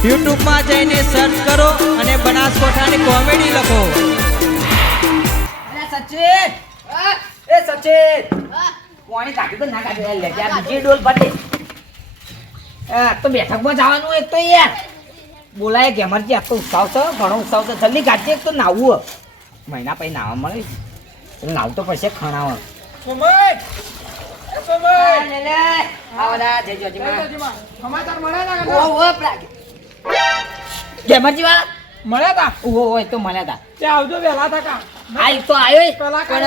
યુટ્યુબમાં જઈને સર્ચ કરો અને બનાસકોઠાની કોમેડી લખો. સચિન એ સચિન કોણી કાઢી તો ના કાઢી લે યાર બીજી ડોલ પટે તો બેઠકમાં જવાનું એક તો યાર બોલાય ગેમરજી આ તો ઉત્સાવ છે ઘણો ઉત્સાવ છે જલ્દી કાઢજે એક તો નાવું મહિના પછી નાવા મળે એટલે નાવું તો પડશે ખણાવ સમય લે લે આવડા જય જોજીમાં સમાચાર મળ્યા ઓ ઓ ગેમરજી વાળા મળ્યા તા ઓહો હોય તો મળ્યા તા તે આવજો વેલા થકા આ તો આવ્યો કલાકાર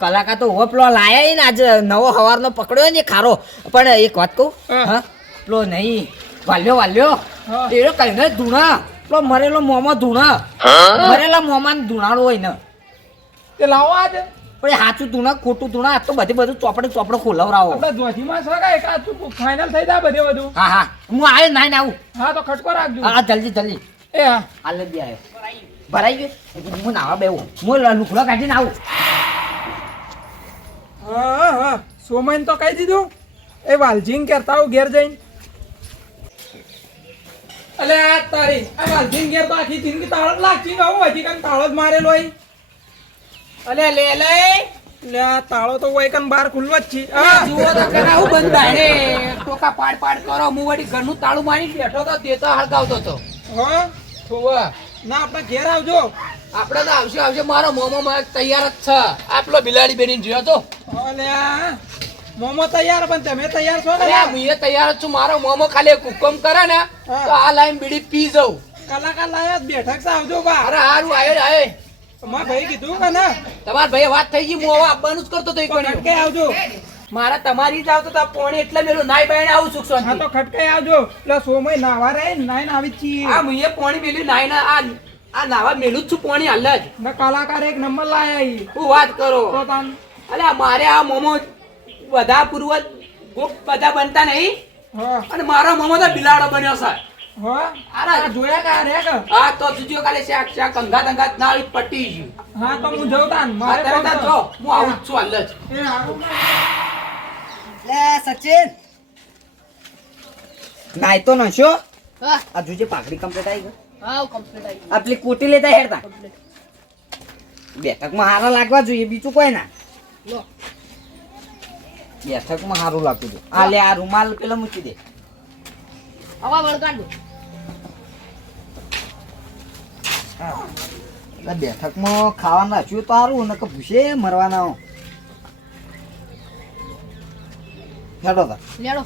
કલાકાર તો ઓવો પેલો લાયા ને આજે નવો હવારનો પકડ્યો ને ખારો પણ એક વાત કહું હા પેલો નહીં વાલ્યો હા. એનો કઈ ને ધૂણા પેલો મરેલો મોમાં ધૂણા મરેલા મોમાં ધૂણાળો હોય ને તે લાવો આજે પણ એ સાચું ધૂણા ખોટું ધૂણા આ તો બધું ચોપડે ખોલવરાવો આપણે ધોધીમાં છે કે એકાદ ફાઇનલ થઈ જાય બધે બધું હા હા હું આવ્યો ના આવું હા તો ખટકો રાખજો હા જલ્દી એ હા હાલ જ આવ્યો ભરાઈ ગયું હું નાવા બેવું હું લુકડો કાઢીને આવું હા સોમન તો કહી દીધું એ વાલજીન કરતા હું ઘેર જઈને અલે આ તારી આ વાલજીન ઘેર તો આખી જિંદગી તાળો જ લાગતી ને હું હજી કંઈ તાળો જ મારેલો હોય અલે લે લે લે આ તાળો તો હોય કંઈ બહાર ખુલ્લો જ છે હા જુઓ તો ખરા હું બંધ થાય ટોકા પાડ કરો હું વળી ઘરનું તાળું મારી બેઠો તો તે તો હળગાવતો હતો હા થોવા ના આપણે ઘેર આવજો આપણે તો આવશે મારો મોમો તૈયાર જ છે આપલો બિલાડી બેની જોયો તો અલે મોમો તૈયાર પણ તમે તૈયાર છો અરે ને હું એ તૈયાર જ છું મારો મોમો ખાલી એક હુકમ કરે ને હા. તો આ લાઈન બીડી પી જાઉં કલાકાર લાયા બેઠક છે આવજો બા અરે હારું આયે મારા ભાઈ કીધું કે ના તમાર ભાઈ વાત થઈ ગઈ હું હવે આપવાનું જ કરતો તો એક ખટકે આવજો મારા તમારી જ આવતો તો પોણી એટલે મેલું નાઈ બાઈને આવું સુખ હા શાંતિ તો ખટકે આવજો એટલે સોમય નાવા રહે નાઈને આવી જ છીએ આ મુએ પોણી મેલ્યું નાઈ ના આ નાવા મેલું જ છું પોણી હાલ જ ને કલાકાર એક નંબર લાયા ઈ હું વાત કરો તો તાન અલે મારે આ મોમો બધા પૂર્વજ બધા બનતા નહીં હા અને મારો મોમો તો બિલાડો બન્યો છે હા અરે આ જોયા કા રે કે હા તો તુજો કાલે શાક અંગાત ના આવી પટી ગયું હા તો હું જઉં તાન મારે મારે તમે જો હું આવું જ છું હાલ જ એ હારું. લે સચિન નાય તો નશો હા આ જોજે પાઘડી કમ્પ્લીટ આવી ગઈ હા કમ્પ્લીટ આવી આટલી કોટી લેતા હેડતા બેઠકમાં હારા લાગવા જોઈએ બીજું કોઈ ના લો બેઠકમાં સારું લાગતું હતું આ લે આ રૂમાલ પેલો મૂકી દે હવા વળગાડ દો એટલે બેઠકમાં ખાવાનું રાખ્યું તો સારું ને કે ભૂસે મરવાના હો. હેડો તા લેડો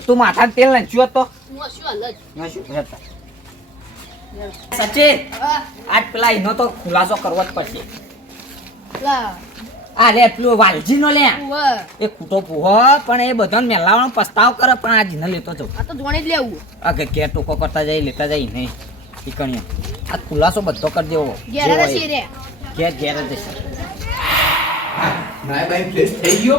તું માથામાં તેલ નાખ્યું તો હું હશું હાલ જ નાખ્યું હેડતા સચિન હા આજ પેલા એનો તો ખુલાસો કરવો જ પડશે લા આ લે પેલો વાલજીનો લે ઉવા એ કૂટો પૂહો પણ એ બધાને મેલાવાનો પસ્તાવ કરે પણ આ જીને લેતો જાઉં આ તો જોણી જ લેવું આ કે કે ટોકો કરતા જાય લેતા જાય નહીં ઠીકણીયા આ ખુલાસો બધો કરી દેવો ઘેર જેવો રસી એ. રે ઘેર જ હશે. નાય ભાઈ ફ્રેશ થઈ ગયો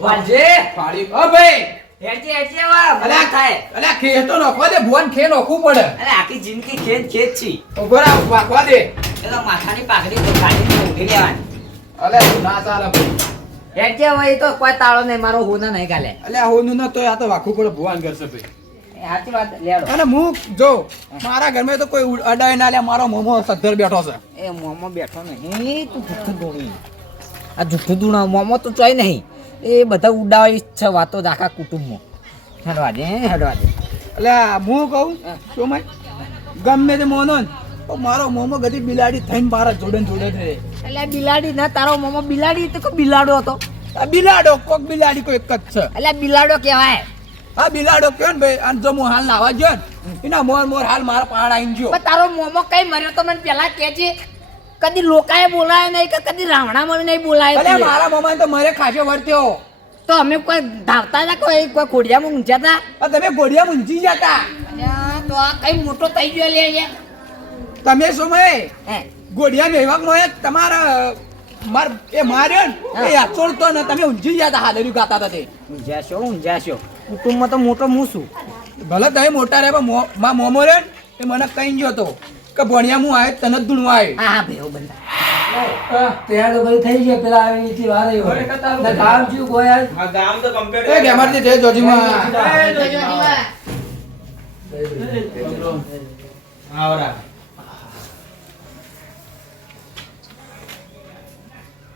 વાલજી પાડી ઓ ભાઈ હેડજે વા ભલા થાય અલ્યા ખેતો નખવા દે ભુવન ખે નખવું પડે અરે આખી જિંદગી ખેત છી ઉભો રાખ વાખવા દે એટલે માથાની પાઘડી કાઢીને ઊંઘી લેવાની અલ્યા તું ના ચાલે ભાઈ હેડજે હોય તો કોઈ તાળો નહીં મારો હોના નહીં ગાલે અલ્યા હોનું ન તો આ તો વાખવું પડે ભુવન કરશે ભાઈ એ સાચી વાત લેડો અને હું જો મારા ઘરમાં તો કોઈ અડાય ના લે મારો મોમો સદ્ધર બેઠો છે એ મોમો બેઠો નહીં તું જુઠ્ઠું દોડી આ જુઠ્ઠું દૂણા મોમો તો ચોય નહીં એ બધા ઉડાવી છે વાતો જ આખા કુટુંબમાં હેડવા દે અલ્યા હું કહું સોમય ગમે તે મોનો ને તો મારો મોમો ગધી બિલાડી થઈને મારા જોડે છે એટલે બિલાડી ના તારો મોમો બિલાડી તો કોઈ બિલાડો હતો આ બિલાડો કોક બિલાડી કોઈ એક જ છે એટલે બિલાડો કહેવાય આ બિલાડો કયો ને ભાઈ અને જો હું હાલ નાવા ગયો ને એના મોર હાલ મારા પાડ આવીને ગયો પણ તારો મોમો કઈ મર્યો તો મને પેલા કહેજે કદી લોકાએ બોલાય નહીં કે કદી રાવણા મને નહીં બોલાય અલ્યા મારા મોમાં તો મારે ખાસો વર્ત્યો તો અમે કોઈ ધાવતા હતા કોઈ ખોડિયામાં ઊંચા હતા આ તમે ઘોડિયા મૂંઝી જતા તો આ કઈ મોટો થઈ ગયો લે અહીંયા તમે સમય હે ઘોડિયા મેવાક નો તમારા માર એ માર્યો ને એ અચોડતો ને તમે ઊંઝી જતા હાલર્યું ગાતા હતા તે ઊંઝાશો કુટુંબમાં તો મોટો હું છું ભલે તમે મોટા રે પણ મા મોમો રે ને એ મને કઈ ગયો તો કે ભણ્યા હું આવે તને જ ધૂણવા આવ્યો હા ભાઈ બંધા તૈયાર તો બધું થઈ ગયા પેલા આવી નીચે વાર આવ્યો ને કામ થયું કોઈ આજ ગામ તો કમ્પ્લીટ એ ગેમરજી જય જોજીમાં એ જોજો જીવા. આવરા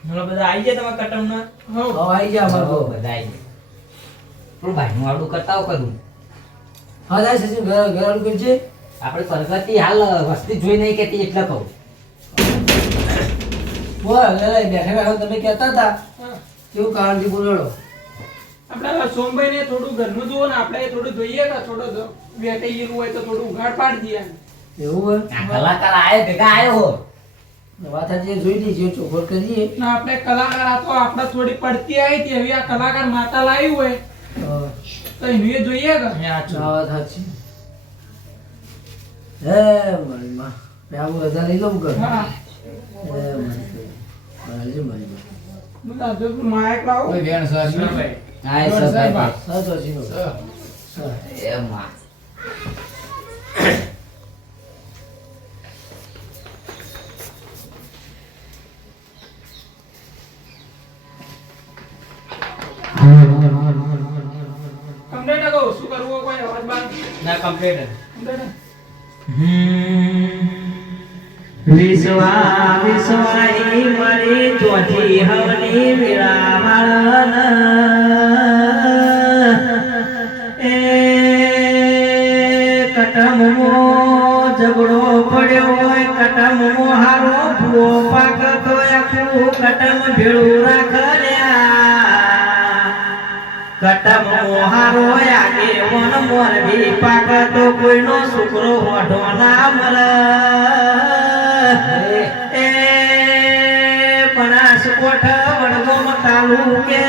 મને બધા આવી ગયા તમારા કટમના આઈ જા અમારો બધા આવી પણ ભાઈનું આડું કરતા હો કદું હા જાય સચિન ઘર કરજે આપણે પ્રગતિ હાલ વસ્તી જોઈ નહીં કેતી એટલે કહું બોલ લે બેઠા બેઠા તમે કહેતા હતા કેવું કારણથી બોલાડો આપણે સોમભાઈ ને થોડું ઘરનું જુઓ ને આપણે થોડું જોઈએ કે થોડું બેઠી ગયેલું હોય તો થોડું ઉઘાડ પાડી દઈએ એવું હોય આ કલાકાર આયે ભેગા આયો હો વાત આજે જોઈ લીધી ચોખોટ કરીએ ને આપણે કલાકાર આ તો આપણે થોડી પડતી આવી હતી હવે આ કલાકાર માતા લાવી હોય તો એનું એ જોઈએ કે વાત સાચી હે મારી માં હું રજા લઈ લઉં કર હા હે મારી માં બધા જો માયક લાવો આય સભાઈ સાચો જીનો એ માં કમ્પ્લેટ કહો શું કરવું કોઈ અવાજ બાર ના કમ્પ્લીટ કમ્પ્લેટ વિશ્વાઈ મળી ચોથી હવની વિરામણ એ કટમો ઝઘડો પડ્યો હોય કટમો હારો ભૂવો પાકતો આખું કટમ ભેળું રાખલ્યા કટમો હારો આગે વન મોરબી પાકતો કોઈનો છોકરો હોઢો ના મરે એ બનાસકોટ વડગામ તાલુકે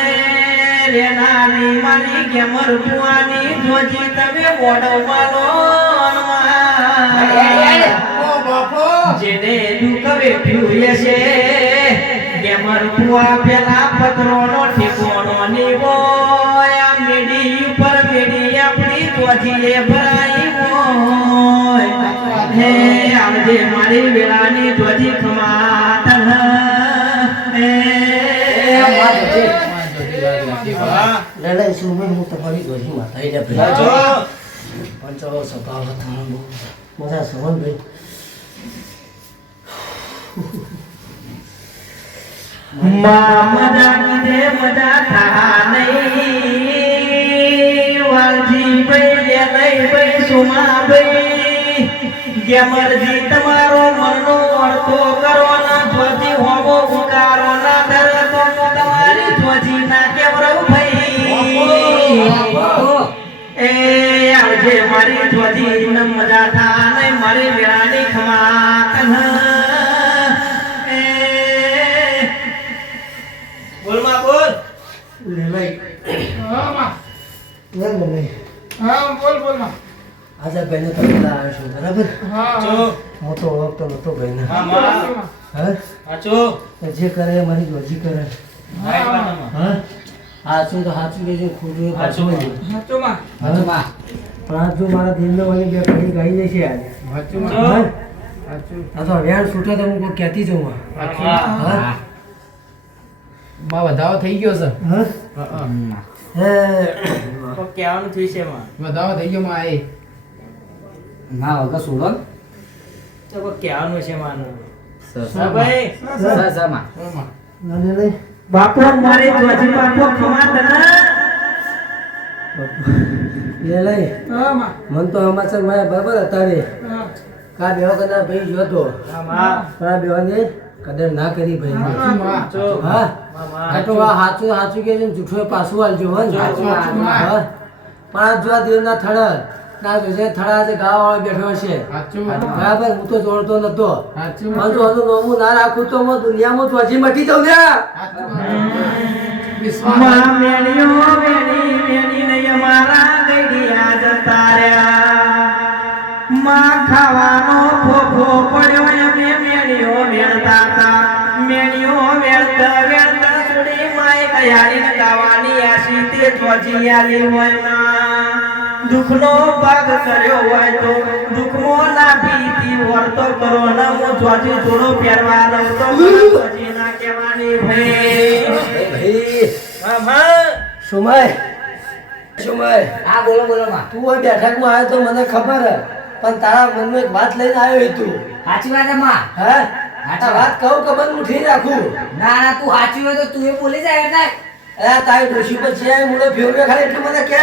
રેનાની માની ગેમર ભુવાની જોજી તમે મોઢો જેને દુઃખ વેઠ્યું છે ગેમર ભુવા પેલા પત્રોનો ઠેકોનો નીવો આ મેડી ઉપર મેડી આપણી જોજીએ ભરાઈ હોય હે આવજે મારી વેળાની ધ્વજી ખમાતન લડાઈ શું હું તમારી ગોજી માતા એટલે ભાઈ પંચાવો સ્વભાવ હતા મજા સવન ભાઈ મજા કીધે મજા થા નહીં વાલજી ભાઈ લઈ ભાઈ સુમા ભાઈ ગેમરજી તમારો મનનો અર્થો કરો ના ધ્વજી હોવો ઉકારો ના દર તો તમારી ધ્વજી ના કેવરવ ભાઈ એ આવજે મારી ધ્વજી ન મજા થા નહીં મારી વેળાની ખમા કન એ બોલ માં બોલ લડાઈ હા માં લડાઈ હા બોલ બોલ માં આજે ભાઈને તમે આવ્યો છો બરાબર હા હું તો ઓળખતો નતો ભાઈને હા માં હા આચો જે કરે એ મારી ગોજી કરે ભાઈ પાનામાં હા સાચું તો સાચું કહેજો ખોટું એ પાછું કહેજો. હાચો માં હા પણ આ જો મારા દિલનો વાળી બે ઘડી ગાઈ જશે આજે હા? આ તો વેણ છૂટે તો હું કોઈ કહેતી જઉં માં. હા માં વધાવો થઈ ગયો છે હા હે તો કહેવાનું થયું છે માં વધાવો થઈ ગયો માં એ ના વગર સુડો તો કોઈ કહેવાનું છે માં સસા ભાઈ સસામાં ના લે લે બાપો મારી ધ્વજી બાપો ખમાતના લે લે હા માં મન તો સમાચાર મળ્યા બરાબર હતા રે હા કા બેવા કદાચ ભાઈ જોતો માં પણ આ બેવાને કદર ના કરી ભાઈ આચો હા માં આ તો આ સાચું સાચું કે છે ને જૂઠું એ પાછું આલજો હો ને. સાચું. હા પણ આ જો આ દેવના થડ ના જોશે થડા છે ગાવા વાળો બેઠો છે સાચું બરાબર હું તો જોડતો નતો સાચું પણ જો હજુ નોમું ના રાખું તો હું દુનિયામાં ચોજી મટી જાઉં ને માં મેણિયો મેણી મેણી નહીં અમારા ગઈડિયા જતા રહ્યા માં ખાવાનો ફોફો પડ્યો એમને મેણિયો વેણતા હતા મેણિયો વેણતા વેણતા સુડી માય કયાની ગાવાની આશી તે ધ્વજી આલી હોય ના દુઃખનો ભાગ કર્યો હોય તો દુઃખમો ના ભીતી વર્તો કરો ન હું ધ્વજી થોડો ફેરવા દઉં તો ધ્વજી ના કહેવાની ભાઈ ભાઈ હા સુમાય સુમય હા બોલો બોલો માં તું આ બેઠકમાં આવ્યો તો મને ખબર હે પણ તારા મનમાં એક વાત લઈને આવ્યો તું સાચી વાત છે માં હે આ વાત કહું કે બંધ ઉઠી રાખું ના ના તું સાચી હોય તો તું એ બોલી જાય એટલે અરે તારી ડોશી પર છે મુડો ફેરવે ખાલી એટલું મને કે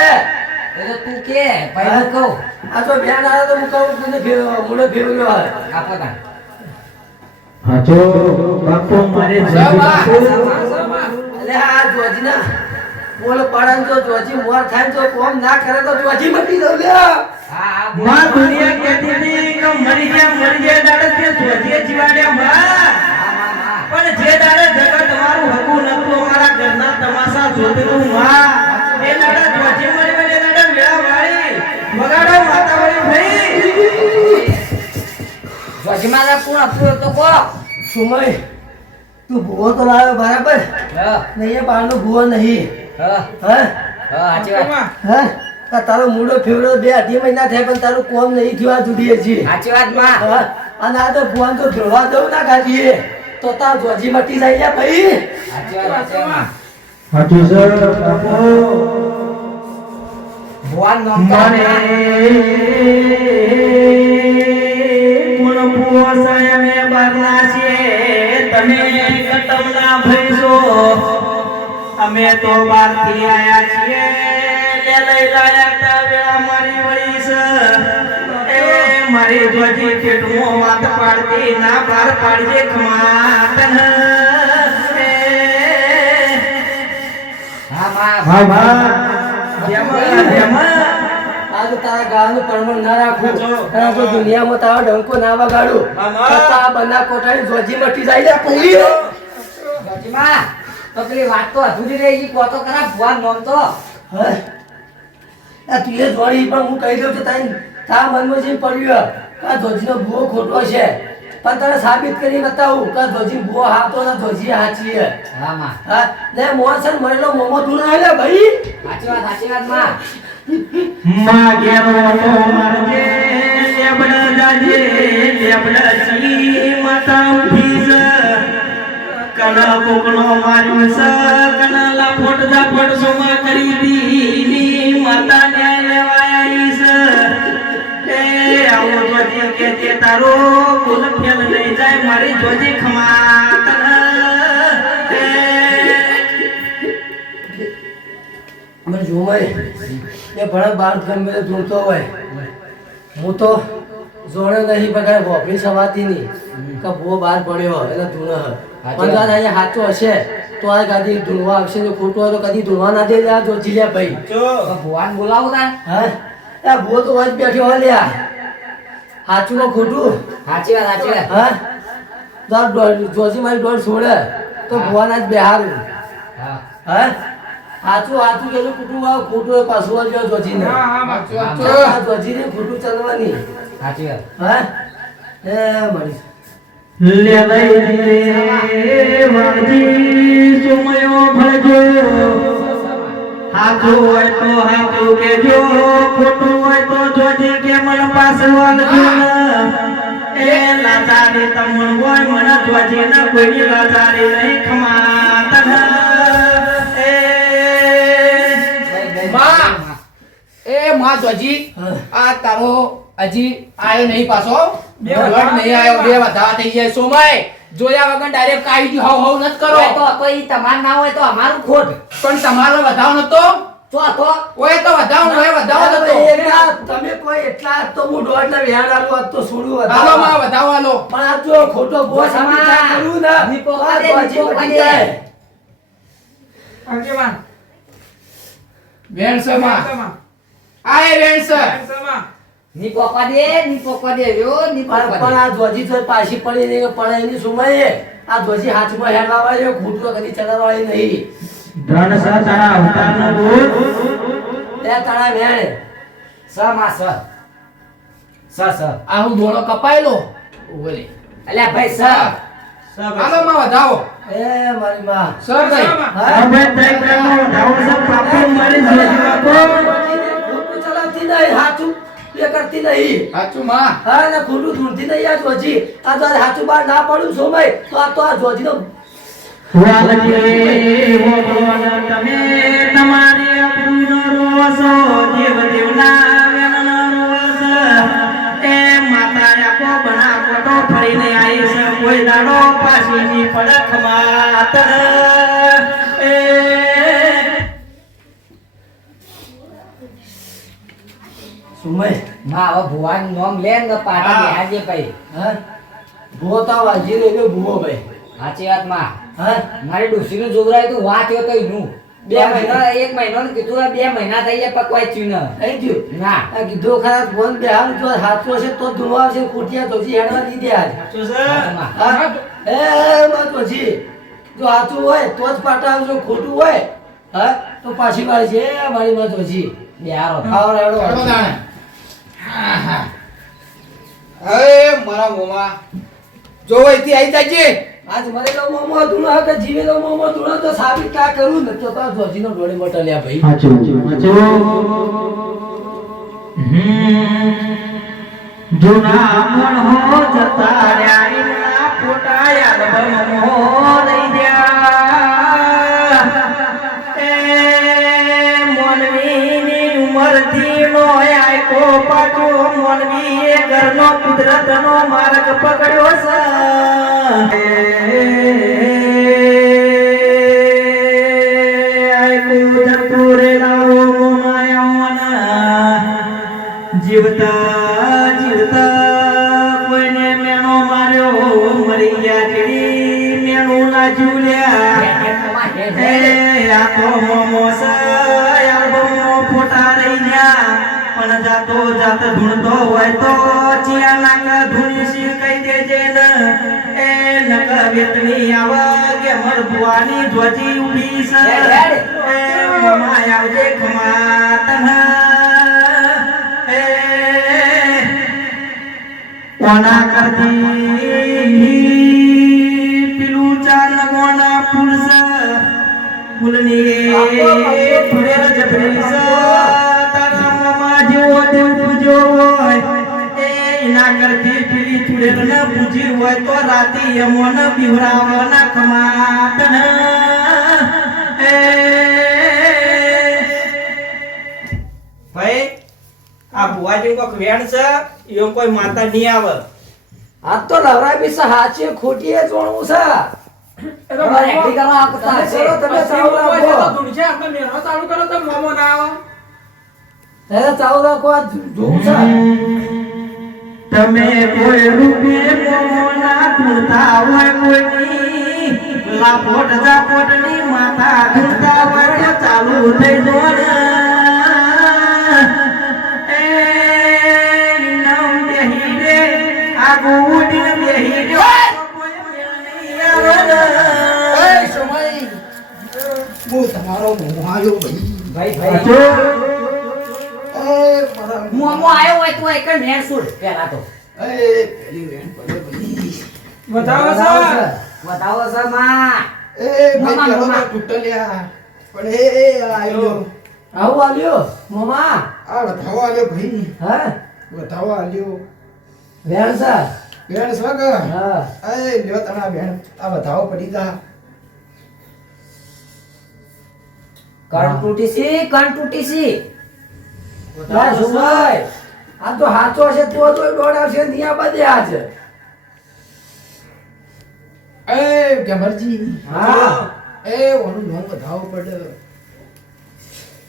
એ તો તું કે ભાઈ કહું આ તો બેન આવ્યો તો હું કહું તને મુડો ફેરવ્યો હોય આપો તા હાચો બાપુ મારે અલે આ જોજીના બોલ પાડન તો જોજી મોર થાય તો કોમ ના કરે તો જોજી મટી દઉં લે હા હા બોલો. માં દુનિયા કહેતી હતી કે મરી ગયા દાડે તે સોજીએ જીવાડ્યા માં હા હા પણ જે દાડે જગત તમારું હકું નતું અમારા ઘરના તમાશા જોતું માં એ દાડે સોજી મરી મને દાડે વેળા વાળી વગાડો માતા વાળી ભાઈ વજમાં કોણ હતું તો કો સુમય તું ભૂવો તો લાવ્યો બરાબર હા નહીં એ બહારનો ભૂવો નહીં હા હે સાચી વાત હે આ તારો મૂડો ફેવડો 2-2.5 મહિના થાય પણ તારું કોમ નહીં થયું આ સુધી હજી સાચી વાત માં હા અને આ તો ભુવન તો ધોળવા દઉં ના કાઢીએ તો તાર જોજી મટી જાય યા ભાઈ સાચી વાત માં હાચું સર બાપુ ભગવાન નામ મને ગુણ પોસાય મે બારના છે તમે કટમના ભઈસો અમે તો બહારથી આયા છીએ લે લઈ લાયા તા વેળા મારી વળીશ એ મારી ધ્વજી પેટમાં વાત પાડતી ના બહાર પાડજે ખમાતન હા માં હા ભા જેમાં આ તો તારા ગાવાનું પરમણ ના રાખું જો, અને જો દુનિયામાં તારો ડંકો ના વગાડું મામા. તો તારા બના કોઠાની જોજી મટી જાય યા ભાઈ વજમાં તો પેલી વાત તો અધૂરી રહી ગઈ કો તો ખરા ભગવાન નામ તો હે આ તું એ જોડી પણ હું કહી દઉં છું તારા મનમાં જે પડ્યું આ જોજીનો ભૂવો ખોટો છે પણ તને સાબિત કરી બતાવું કે જોજી ભૂવો હાથો ને જોજી હાચી હે હા માં હા લે મોસન મરેલો મોમો ધૂણા લે ભાઈ સાચી વાત માં માં ઘેરો તો મારજે લેબડા જાજે લેબડા સી માતા ઉભી છે કના કોકનો માર્યો છે કના લાફોટ જાફોટ સોમા કરી દીની માતા ને લેવાઈ છે એ આવો જોજી કે તે તારો કુલ ફેલ નહીં જાય મારી જોજી ખમાતન મને જોવાય એ ભણા બાર ગમે તે ધૂણતો હોય હું તો જોડે નહીં પકડે ભોપરી સવાતી નહીં કે ભૂવો બહાર પડ્યો એટલે ધૂણ પણ જો અહીંયા સાચો હશે તો આ ગાદી ધૂણવા આવશે ને ખોટું હોય તો કદી ધૂણવા ના દે આ જોજી લે ભાઈ તો ભગવાન બોલાવો તા હા આ ભૂવો તો વાજ બેઠો હોય લ્યા સાચું ને ખોટું સાચી વાત હા જોજી મારી દોડ છોડે તો ભુવાના જ બેહારું હા હા સાચું સાચું કેજો કુટુંબ આવે ખોટું હોય પાછું આવજો જોજીને હા હા માં આ જોજીને ખોટું ચાલવાની સાચી વાત હા એ મળી લે લઈ વાજી સુમયો ભજો હાથું હોય તો હાથું કેજો ખોટું હોય તો જોજે કે મન પાછું વાલજો એ લાચારી તમણ હોય મન જોજે ન કોઈની લાચારી નહીં ખમાતન માં એ માં જોજી હા. આ તારો હજી આયો નહીં પાછો બે વટ વધાવા નહીં આયો બે વધાવા થઈ જાય સોમાય જોયા વગર ડાયરેક્ટ આવી ગયું હાવ હાવ નત કરો તો ઈ તમાર ના હોય તો અમારું ખોટ પણ તમારો વધાવ નતો તો ઓય તો વધાવ ઓય વધાવ અરે નતો ભાઈ, એટલા તમે કોઈ એટલા તો હું દોઢ ને વ્યાણ આલું આજ તો છોડું હાલો માં વધાવ હાલો પણ આ જો ખોટો બોસ આમાં વિચાર કરું ને નીપો તો આ કરે, જોજી નીપો પડી કરે. જાય. આગેવાન વેણસમાં વેણસમાં. આય વેણસ વેણસમાં. ની પોકા દે યો ની પણ પોકા પણ આ જોજી તો પાછી પડી નહીં પડે એની સુમાઈએ આ જોજી હાથમાં હેડવા વાળી ખોટું કદી ચલાવવાળી નહીં ધન સતા અવતારનો દૂત એ તારા વેણ સ માં સ આ હું ધોળો કપાયેલો ઓલે અલ્યા ભાઈ સ હાલો માં વધાવો એ મારી માં સર ભાઈ હા? હવે તઈ પ્રેમનો ધાવો છે પાપો મારી જોજી બાપો ખોટું ચલાવતી નહીં હાચું એ કરતી નહીં સાચું માં હા ને ખોટું ધૂળતી નહીં આ જોજી આ તો હાચું બાર ના પડ્યું સોમાય તો આ જોજીનો વાલજી ભગવાન તમે તમારી અબરૂનો વસો દેવ દેવના વેણનો વસ એ માતા આખો બના કોટો ફરીને આવી છે કોઈ દાડો પાછીની પડખ માતન એ સુમય માં હવે ભુવાનું નામ લે ને પાટા હા. બેહાજે ભાઈ હા ભૂવો તો વાજી રહ્યો ભૂવો ભાઈ સાચી વાત માં હા મારી ડોસીનું જોવરાય તો વાત થયો તો એનું 2 મહિના 1 મહિનો ને કીધું 2 મહિના થઈ ગયા પકવાય થયું ને થઈ ગયું ના આ કીધું ખરા ફોન બે હાલ તો હાથો છે તો ધુવા આવશે ખોટિયા તો જી હેડવા દીધી આજ શું છે માં. હા એ માં તો જી જો હાથું હોય તો જ પાટા આવજો ખોટું હોય હા તો પાછી વાળી છે મારી માં તો જી બેહારો આવો રેડો અરે મારા મોમાં જો અહીંથી આવી જાજે આજ મરે તો મોમો ધૂણો કે જીવે તો મોમો ધૂણો તો સાબિત કા કરું ને તો ધોજીનો ડોળી મોટલ્યા ભાઈ જૂના મન હો જતા રહ્યા એમના ફોટા યાદવમો લઈ ગયા એ મોનવીની ઉંમરથી નો આયકો પાટો મોનવી એ ઘરનો કુદરતનો માર્ગ પકડ્યો છે આયકો જતું રે લાવો માયાઓના જીવતા જીવતા કોઈને મેણો માર્યો મરી ગયા ચીડી મેણું ના ઝૂલ્યા એ આ તો મોમો છે આલ્બમનો ફોટા રહી ગયા પણ જાતો જાત ધૂણતો હોય તો ચિયા નાક ધૂણીસી કહી દેજે ને એ નક વેતની આવા કે મર ભુવાની ધ્વજી ઉડી છે એ મોમાય આવજે ખમા તન કોના કરતી પેલું ચાર લગોના ફૂલ છે ફૂલની ફૂલેલ જબરી છે તારા મોમાં જેવો દેવ પૂજો હોય એ એના કરતી પેલી ફૂલેલ ન પૂજી હોય તો રાતી યમોન બિવરાવ ના ખમાતન એ ભાઈ આ ભુવાજી કોક વેણ છે યો કોઈ માતા નહીં આવે આ તો લવરાય બી સાચી ખોટી એ જોણવું છે એ તો તમારે એક્ટિંગ કરવા આપતા તમે હશે. કરો, તમે પછી ચાલુ મોમો છે તો રાખો ધૂળ છે આપણે મેનો ચાલુ કરો તો મોમો ના આવે તમે ચાલુ રાખો આ જોવું છે તમે કોઈ રૂપે મોમોના ધૂળતા હોય કોઈની લાપોટ જાપોટની માતા ધૂળતા હોય તો ચાલુ થઈ જો ને એ નમ બેહી રે આગુ ઉડીને બેહી રે કોઈ મેળ નહીં આવે ને. હું તમારો મોમો આવ્યો ભાઈ ભાઈ ભાઈ જો મોમો આયો હોય તો એક મેણ સુડ પેલા તો પેલી વેણ પડે ભાઈ બતાવો બરાબર બતાવો છે માં ભાઈ મામા, પેલો તો મામા. તૂટેલ્યા પણ આયો આવું આવ્યો મોમા આ વધાવો આલ્યો ભાઈ હા વધાવો આલ્યો વેણ છે વેણ સગ હા એ લ્યો તણા વેણ આ વધાવો પડી જા કણ તૂટી સી ના સુભાઈ આ તો હાચો છે તો દોડ આવશે ને ત્યાં બધ્યા છે એ ગમરજી હા એ ઓનું નામ વધાવો પડે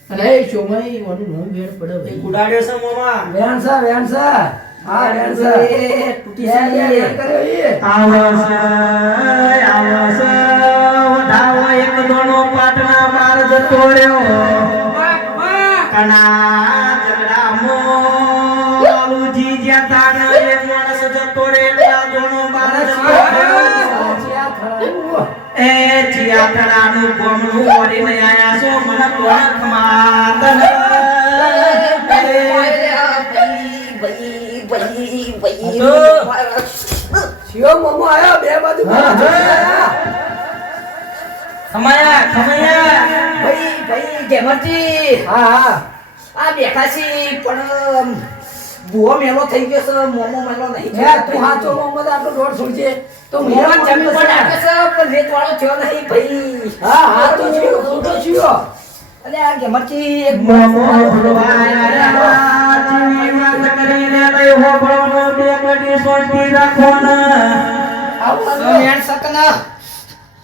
અને એ શોમઈ ઓનું નામ વેણ પડે ભાઈ ઉડાડ્યો છે મોમા વેણ છે હા વેણ છે તૂટી વેણ સી કર્યો ઈ આવસ વધાવો એક દોણો પાટના બાર જતો રહ્યો કના ઝઘડામાં લુજી જ્યાં તાણ એ માણસ જતો રે એટલા દોણો બાર જતો રહ્યો એ ચિયાતડાનું ગોમનું ઓરીને આયા છો મને કોણ ખમાતન શિવ મોમો આયો બે બાજુ ખમયા ભાઈ જેમરજી હા આ બેઠા છી પણ બુઓ મેલો થઈ ગયો છે મોમો મેલો નહીં હે તું હાચો મોહમ્મદ આટલો દોડ છોડજે તો મોમો મેં જમીન પર નાખે છે પણ રેત વાળો થયો નહીં ભાઈ હા હા તો જીઓ ફોટો જીઓ અલે આ ગેમરજી એક મોમો ભળવાયા જીવી વાત કરીને લઈ હો ભળવાનો બે ગડી સોટી રાખો ને મેણ સકના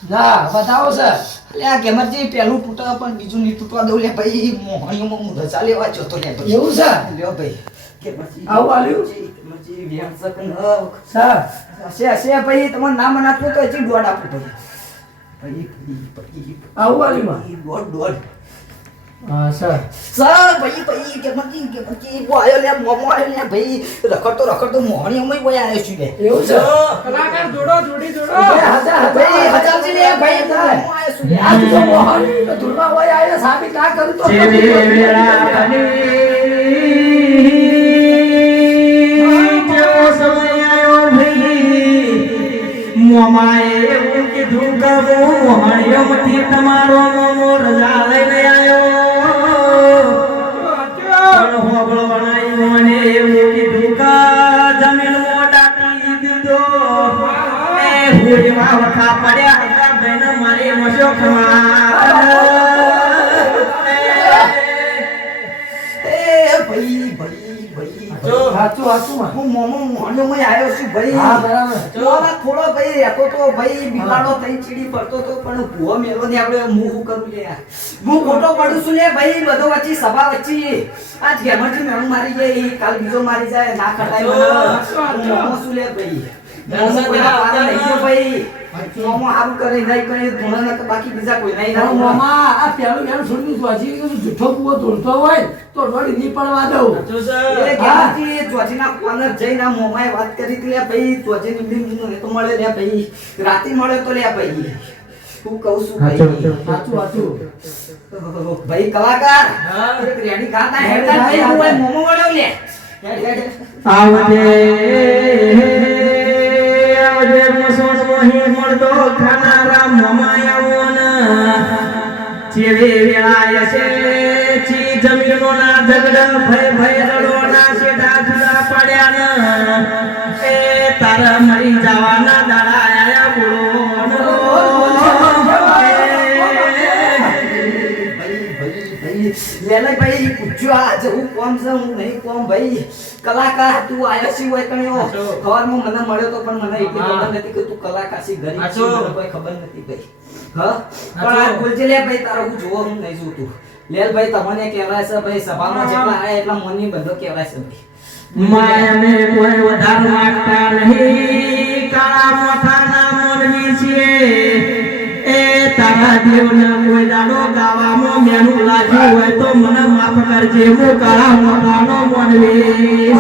ના બતાવો સર અલે આ ગેમરજી પહેલું તૂટા પણ બીજું નહીં તૂટવા દઉં લે ભાઈ મોહણીઓમાં હું રજા લેવા જતો લે ભાઈ એવું છે લ્યો ભાઈ ગેમરજી આવું આલ્યું? ગેમરજી મેણ સકના સર હશે ભાઈ તમારું નામ નાખવું તો હજી દોડ આપું ભાઈ ભાઈ આવું આલ્યું? દોડ હા સર સર ભાઈ કે વો આયો લે મોમો આયો લે ભાઈ રખડતો મોહણી અમે કોઈ આયો છું લે એવું છે કલાકાર જોડો જોડી જોડો ભાઈ હજારજી લે ભાઈ મોમો આયો છું લે આ તો મોહની તો ધૂળમાં હોય આયો સાબિત ના કરું તો જેવી વેળા બની જેવો સમય આવ્યો ભાઈ મોમાએ એવું કીધું કે હું મોહણીઓમાંથી તમારો મોમો રજા લઈને આવ્યો પણ હોબળો બનાવી મને એવું કીધું કે જમીનમાં દાટી દીધો એ હુડીમાં વખા પડ્યા હતા બેન મારી મશો સાચું હું મોમો મોહણીઓમાં આયો છું ભાઈ હા બરાબર થોડા થોડો ભાઈ રહેતો તો ભાઈ બિલાડો થઈ ચીડી પડતો તો પણ ભૂવો મેલો ને આપણે હું શું કરું લે યાર હું ખોટો પડું છું લે ભાઈ બધો વચ્ચે સભા વચ્ચે આજ ગેમરથી મેળું મારી જાય કાલ બીજો મારી જાય ના કટાય મને હું મોમો છું લે ભાઈ મોમો કોઈના પાડા નહીં છે ભાઈ મોમો આવું કરે નહીં કરે ધોણા ન બાકી બીજા કોઈ નહીં તારો ના મામા આ પેલું એમ છોડી જોજી કે જૂઠો કૂવો ધૂળતો હોય તો રોડી નહીં પડવા દઉં એ ગેમરથી જોજીના કોર્નર જઈને આ મોમાએ વાત કરી હતી લે ભાઈ જોજી નિમડી તો મળે લે ભાઈ રાતે મળે તો લે ભાઈ હું કહું છું ભાઈ સાચું ભાઈ કલાકાર એક રેડી ખાતા હેડતા ભાઈ હું ભાઈ મોમો વળ્યો લે આવજે આવજે મસોણ મોહી મળતો ખાનારા મોમાયાઓના જેવી વેળાય છે ચી જમીનોના ઝઘડા ભય રડોના શેડા જુદા પડ્યા એ તારા મરી જવાના દાડા આયા લેલે ભાઈ પૂછ્યો આજ હું કોમ છે હું નહીં કોમ ભાઈ કલાકાર તું આયો છી હોય કણ્યો ખબરમાં મને મળ્યો તો પણ મને એટલી ખબર નથી કે તું કલાકાર છી ગરીબ છી મને કોઈ ખબર નથી ભાઈ હા પણ આ બોલજે લે ભાઈ તારો હું જોવો હું નહીં જોતું લેલ ભાઈ તમને કહેવાય છે ભાઈ સભામાં જેટલા આયા એટલા મનની બંધો કહેવાય છે ભાઈ માયને કોઈ વધાર માંગતા નહીં કાળા મોઠાના મોનવી છીએ એ તારા દેવના કોઈ દાડો ગાવામાં મેનું લાગ્યું હોય તો મને માફ કરજે હું કાળા મોઠાનો મોનવી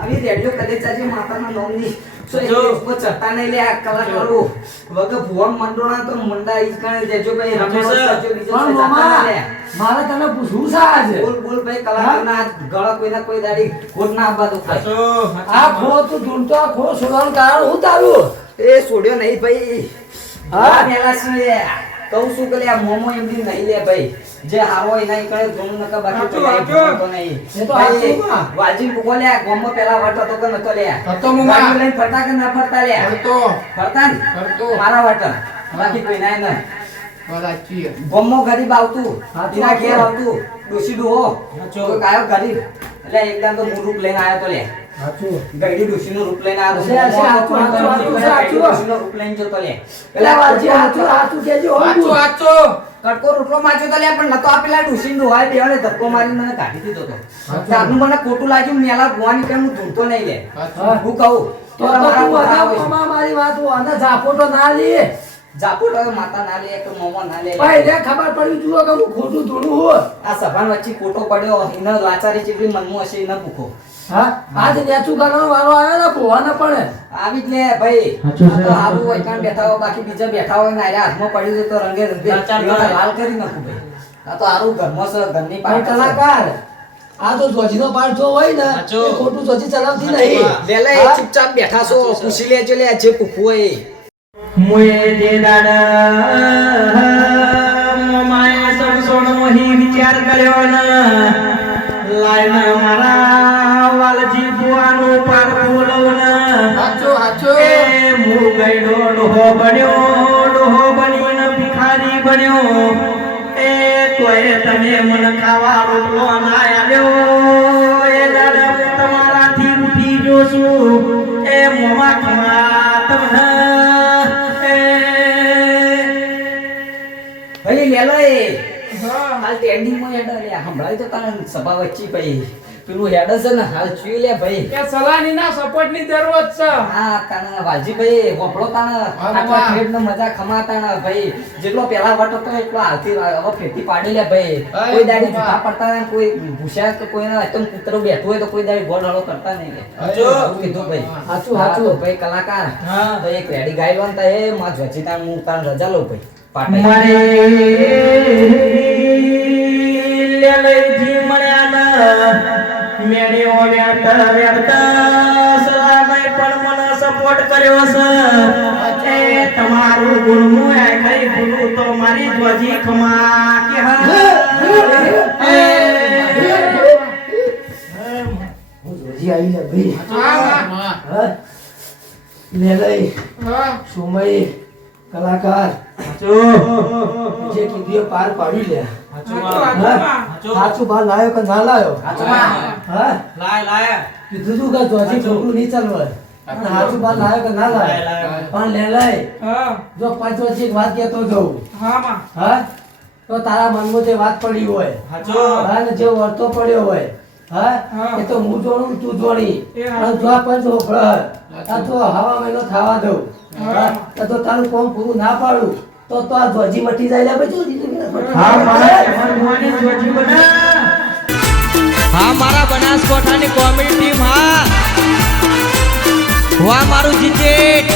આવી રેડિયો કલેચાજી માતાના નામની ચડતા નહીં લે આ કલાકારો વગર ભુવન મંડોળા તો મંડા ઈ કાણે દેજો ભાઈ રમેશ સાચો બીજો પણ ચડતા મામા લે મારે તને પૂછવું છે આજે બોલ ભાઈ કલાકારના ગળા કોઈના કોઈ દાડી ખોટ ના આપવા દો આ ખો તું ધૂળતો આ ખો છોડવાનું કારણ હું તારું એ છોડ્યો નહીં ભાઈ હા મેલા છીએ કહું છું કે લે આ મોમો એમની નહીં લે ભાઈ જે હારો એના કરે ઘણું નકા બાકી તો નહીં એ તો હાચું માં. વાજી ભૂગો લે ગોમો પેલા વટ હતો કે નતો લે હતો મુમા. ગાડી લઈને ફરતા કે ના ફરતા લે ફરતા ને મારા વટ બાકી કોઈ ના નહીં ગોમો ગરીબ આવતું એના ઘેર આવતું ડોસી ડોહો કોઈ કાયો ગરીબ એટલે એકદમ તો મૂળ રૂપ લઈને આવ્યો તો લે સાચું ગઈડી ડોસીનું રૂપ લઈને આવ્યો છે, સાચું, સાચું. ડોસીનું રૂપ લઈને જતો લે પેલા વાજી હાચું કેજો હો તું. કટકો રોટલો માચ્યો તો લે પણ નતો આ પેલા ડોસીને ડોહાય બેવાને ધક્કો મારીને મને કાઢી દીધો તો ત્યારનું મને ખોટું લાગ્યું મેલા ગોવાની કેમ હું ધૂમતો નહીં લે હું કહું તો તું બધા મામા મારી વાત આને ઝાપોટો ના લે જાપોટો માતા ના લે કે મોમો ના લે ભાઈ ને ખબર પડી જુઓ કે હું ખોટું ધૂણું હું આ સભાન વચ્ચે ખોટો પડ્યો એને લાચારી ચીટલી મનમાં હશે એને ભૂખો હા આજ નેચું કરવાનો વારો આવ્યો ને ભોવાને પડે આવી જ લે ભાઈ સાચું છે. આ તો હારું હોય કાન બેઠા હોય બાકી બીજા બેઠા હોય ને આયા હાથમાં પડી જાય તો રંગે રંગે એને લાલ કરી નાખું ભાઈ આ તો હારું ઘરમાં છે ઘરની પણ પાટ કલાકાર આ તો જોજીનો પાઠ જો હોય ને એ ખોટું જોજી ચલાવતી નહીં લે લે હા? ચૂપચાપ બેઠા છો પૂછી લેજો લે જે પૂછવું હોય મુએ જે દાડા મોમાએ સમસોણ મોહી વિચાર કર્યો ને લાઈન મારા વાલજી બુવાનું પાર બોલવ ને એ મુ ગઈડો ડોહો બન્યો બન્યો એ તોય તમે મને ખાવા રોટલો ના આલ્યો એ દાડા હું તમારાથી ઉઠી જો છું એ મોમાં ખમા તમને ભાઈ લેલો એ હા હાલ ટ્રેન્ડિંગમાં હેડ લે હમણાં તો તને સભા વચ્ચી ભાઈ પેલું હેડ છે ને હાલ ચૂઈ લે ભાઈ એ સલાની ના સપોર્ટ ની જરૂરત છે હા તાણા વાજી ભાઈ વપડો તાણા આટલા ખેડ ને મજા ખમા તાણા ભાઈ જેટલો પેલા વટ હતો એટલો હાલથી હવે ફેરથી પાડી લે ભાઈ કોઈ દાડી જૂઠા પડતા નહીં કોઈ ભૂસ્યા કે કોઈના એકદમ કૂતરો બેઠો હોય તો કોઈ દાડી ગોળ હળો કરતા નહીં કે એવું કીધું ભાઈ હાચું, હા, હાચું. તો ભાઈ કલાકાર હા. તો એક રેડી ગાઈ લો ને તા એ માં જોચી તાણ હું તાણ રજા લઉં ભાઈ પાટે મારે લેલઈથી મળ્યા ન મેળ્યો વેણતા વેણતા સલામય પણ મને સપોર્ટ કર્યો છે એ તમારું ગુણમું આ કઈ ભૂલું તો મારી ધ્વજી ખમા કે હું જોજી આવી લે ભાઈ હા હા લેલઈ હા સુમઈ કલાકાર જે કીધું એ પાર પાડી લે સાચું બાર લાયો કે ના લાયો હા કીધું તું કે જોજી છોકરું નહીં ચાલવાય સાચું બાર લાયો કે ના લાયો પણ લેલઈ હા જો પાંચ વર્ષ એક વાત કહેતો જઉં હા માં હા તો તારા મનમાં જે વાત પડી હોય હા ને જે વર્તો પડ્યો હોય હા હા. એ તો હું જોડું તું જોડી એ હા. અને જો આ પંચ હોફળ આ તો હવા મહિનો થવા દઉં હા તો તારું કોમ પૂરું ના પાડું તો આ ધ્વજી મટી જાય લે બધું હા મારા મનવાની ધ્વજી બના હા મારા બનાસકોઠાની કોમેડી ટીમ હા વાહ મારું જીજેટ